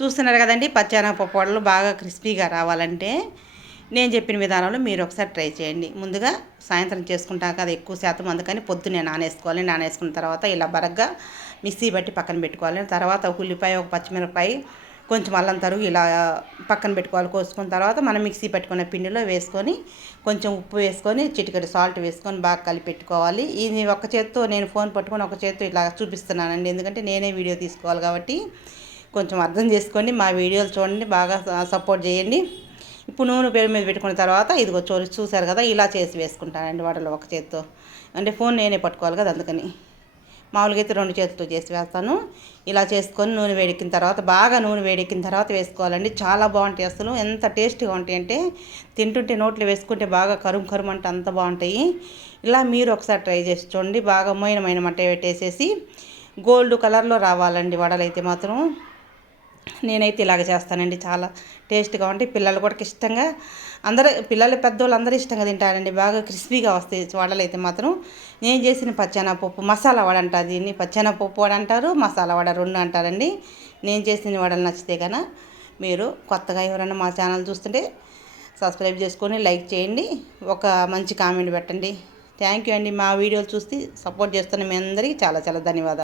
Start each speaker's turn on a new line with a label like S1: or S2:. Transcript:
S1: చూస్తున్నారు కదండి పచ్చెనగపప్పు వడలు బాగా క్రిస్పీగా రావాలంటే నేను చెప్పిన విధానంలో మీరు ఒకసారి ట్రై చేయండి. ముందుగా సాయంత్రం చేసుకుంటాం కదా ఎక్కువ శాతం అందుకని పొద్దున్నే నానేసుకోవాలి. నానేసుకున్న తర్వాత ఇలా బరగ్గా మిక్సీ బట్టి పక్కన పెట్టుకోవాలి. తర్వాత ఒక ఉల్లిపాయ ఒక పచ్చిమిరపకాయ కొంచెం అల్లం తరుగు ఇలా పక్కన పెట్టుకోవాలి. కోసుకున్న తర్వాత మనం మిక్సీ పెట్టుకున్న పిండిలో వేసుకొని కొంచెం ఉప్పు వేసుకొని చిటికెడు సాల్ట్ వేసుకొని బాగా కలిపి పెట్టుకోవాలి. ఇది ఒక చేత్తో నేను ఫోన్ పట్టుకొని ఒక చేత్తో ఇలా చూపిస్తున్నానండి. ఎందుకంటే నేనే వీడియో తీసుకోవాలి కాబట్టి కొంచెం అర్థం చేసుకొని మా వీడియోలు చూడండి బాగా సపోర్ట్ చేయండి. ఇప్పుడు నూనె పేరు మీద పెట్టుకున్న తర్వాత ఇదిగో చూ చూసారు కదా ఇలా చేసి వేసుకుంటానండి వడలు ఒక చేత్తో. అంటే ఫోన్ నేనే పట్టుకోవాలి కదా అందుకని. మామూలుగా అయితే రెండు చేతులతో చేసి వేస్తాను. ఇలా చేసుకొని నూనె వేడెక్కిన తర్వాత బాగా నూనె వేడెక్కిన తర్వాత వేసుకోవాలండి. చాలా బాగుంటాయి అసలు. ఎంత టేస్ట్గా ఉంటాయి అంటే తింటుంటే నోట్లో వేసుకుంటే బాగా కరుం కరుం అంటే అంత బాగుంటాయి. ఇలా మీరు ఒకసారి ట్రై చేసి చూడండి. బాగా మోయినమైన మట్ట పెట్టేసేసి గోల్డ్ కలర్లో రావాలండి వడలు అయితే మాత్రం. నేనైతే ఇలాగ చేస్తానండి చాలా టేస్ట్గా ఉంటాయి. పిల్లలు కూడా ఇష్టంగా అందరూ పిల్లలు పెద్దవాళ్ళు అందరూ ఇష్టంగా తింటారండి. బాగా క్రిస్పీగా వస్తాయి వడలు అయితే మాత్రం. నేను చేసిన పచ్చెనపప్పు మసాలా వడ అంటారు దీన్ని పచ్చెనపప్పు వడ అంటారు మసాలా వడ రెండు అంటారండి. నేను చేసిన వడలు నచ్చితే కనుక మీరు కొత్తగా ఎవరైనా మా ఛానల్ చూస్తుంటే సబ్స్క్రైబ్ చేసుకొని లైక్ చేయండి. ఒక మంచి కామెంట్ పెట్టండి. థ్యాంక్ యూ అండి. మా వీడియోలు చూసి సపోర్ట్ చేస్తున్న మీ అందరికీ చాలా చాలా ధన్యవాదాలు.